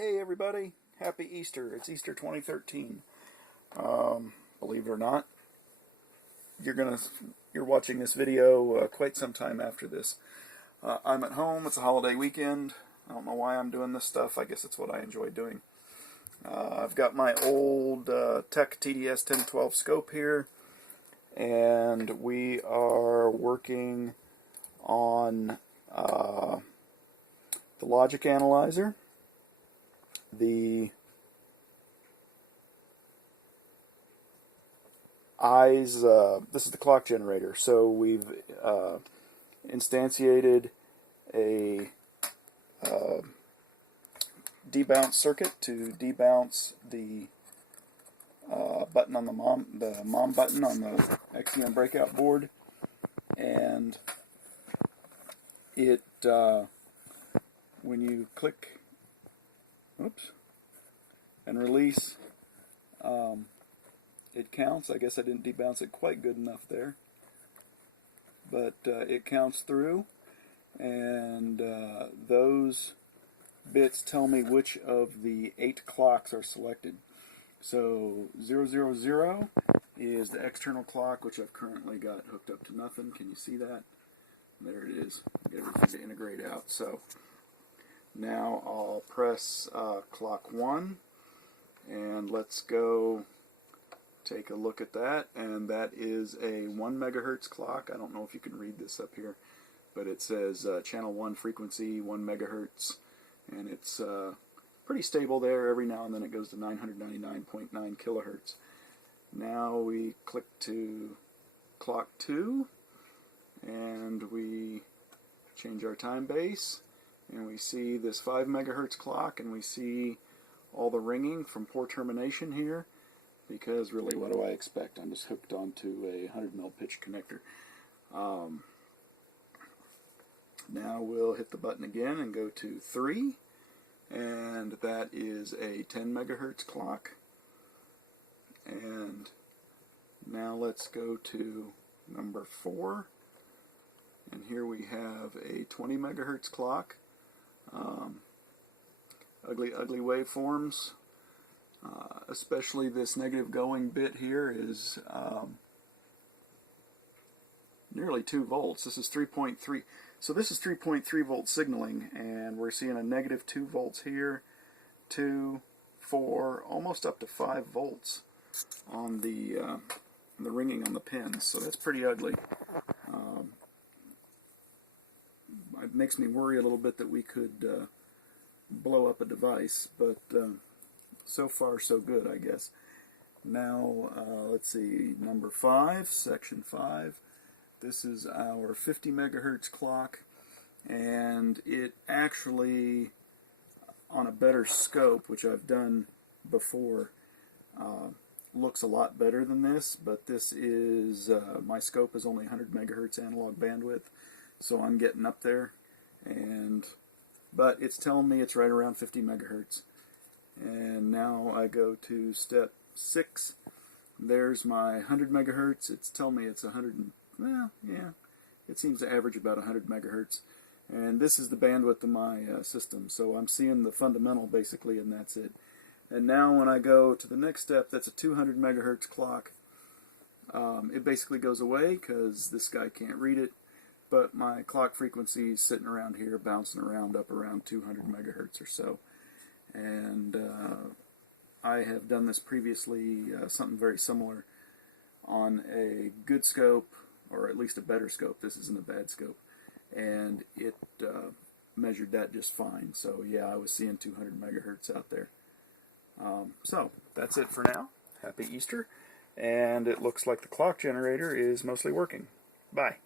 Hey everybody, happy Easter. It's Easter 2013. Believe it or not, you're watching this video quite some time after this. I'm at home. It's a holiday weekend. I don't know why I'm doing this stuff. I guess it's what I enjoy doing. I've got my old Tech TDS 1012 scope here, and we are working on the logic analyzer, the eyes. This is the clock generator. So we've instantiated a debounce circuit to debounce the button on the mom button on the XEM breakout board, and it when you click and release, it counts. I guess I didn't debounce it quite good enough there, but it counts through, and those bits tell me which of the 8 clocks are selected. So 000 is the external clock, which I've currently got hooked up to nothing. Can you see that? There it is. Get everything to integrate out. So now I'll press clock 1, and let's go take a look at that. And that is a 1 megahertz clock. I don't know if you can read this up here, but it says channel 1 frequency 1 megahertz, and it's pretty stable there. Every now and then it goes to 999.9 kilohertz. Now we click to clock 2, and we change our time base, and we see this 5 megahertz clock, and we see all the ringing from poor termination here, because really, what do I expect? I'm just hooked onto a 100 mil pitch connector. Now we'll hit the button again and go to 3, and that is a 10 megahertz clock. And now let's go to number 4, and here we have a 20 megahertz clock. Ugly waveforms, especially this negative going bit here is nearly 2 volts. This is 3.3. So this is 3.3 volt signaling, and we're seeing a negative 2 volts here, 2, 4, almost up to 5 volts on the ringing on the pins. So that's pretty ugly. It makes me worry a little bit that we could blow up a device, but so far so good, I guess. Now let's see, number 5, section 5. This is our 50 megahertz clock, and it actually, on a better scope, which I've done before, looks a lot better than this. But this is my scope is only 100 megahertz analog bandwidth, so I'm getting up there, but it's telling me it's right around 50 megahertz. And now I go to step 6. There's my 100 megahertz. It's telling me it's 100. Well, yeah, it seems to average about 100 megahertz. And this is the bandwidth of my system. So I'm seeing the fundamental basically, and that's it. And now when I go to the next step, that's a 200 megahertz clock. It basically goes away because this guy can't read it. But my clock frequency is sitting around here, bouncing around up around 200 megahertz or so. And I have done this previously, something very similar, on a good scope, or at least a better scope. This isn't a bad scope. And it measured that just fine. So yeah, I was seeing 200 megahertz out there. So that's it for now. Happy Easter. And it looks like the clock generator is mostly working. Bye.